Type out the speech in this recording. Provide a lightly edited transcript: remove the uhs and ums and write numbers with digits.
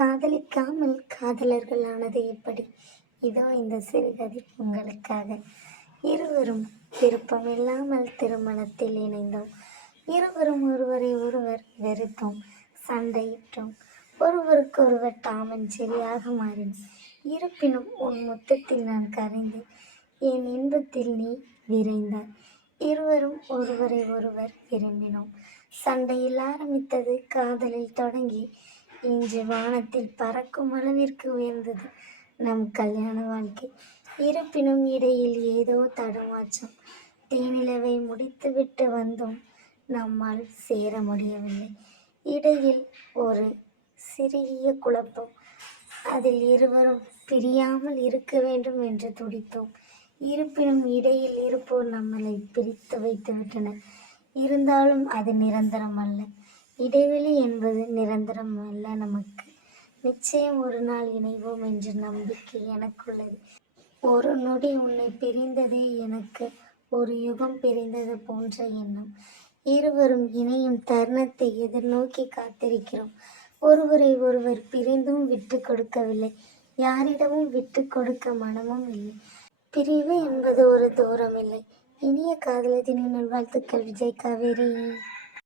காதலிக்காமல் காதலர்கள் ஆனது எப்படி? இதோ இந்த சிறுகதை உங்களுக்காக. இருவரும் விருப்பமில்லாமல் திருமணத்தில் இணைந்தோம். இருவரும் ஒருவரை ஒருவர் வெறுத்தோம், சண்டையிட்டோம். ஒருவருக்கொருவர் டாம் அண்ட் ஜெர்ரியாக மாறினோம். இருப்பினும் உன் முத்தத்தில் நான் கரைந்தேன், என் இன்பத்தில் நீ விரைந்தாய். இருவரும் ஒருவரை ஒருவர் விரும்பினோம். சண்டையில் ஆரம்பித்தது, காதலில் தொடங்கி இன்று வானத்தில் பறக்கும் அளவிற்கு உயர்ந்தது நம் கல்யாண வாழ்க்கை. இருப்பினும் இடையில் ஏதோ தடுமாற்றம். தேனிலவை முடித்துவிட்டு வந்தோம், நம்மால் சேர முடியவில்லை. இடையில் ஒரு சிறிய குழப்பம். அதில் இருவரும் பிரியாமல் இருக்க வேண்டும் என்று துடித்தோம். இருப்பினும் இடையில் இருப்போர் நம்மளை பிரித்து வைத்து விட்டனர். இருந்தாலும் அது நிரந்தரம் அல்ல. இடைவெளி என்பது நிரந்தரம் அல்ல. நமக்கு நிச்சயம் ஒரு நாள் இணைவோம் என்ற நம்பிக்கை எனக்குள்ளது. ஒரு நொடி உன்னை பிரிந்ததே எனக்கு ஒரு யுகம் பிரிந்தது போன்ற எண்ணம். இருவரும் இணையும் தருணத்தை எதிர்நோக்கி காத்திருக்கிறோம். ஒருவரை ஒருவர் பிரிந்தும் விட்டு கொடுக்கவில்லை, யாரிடமும் விட்டு கொடுக்க மனமும் இல்லை. பிரிவு என்பது ஒரு தூரம் இல்லை. இனிய காதலர் தின நல்வாழ்த்துக்கள். விஜய் காவேரி.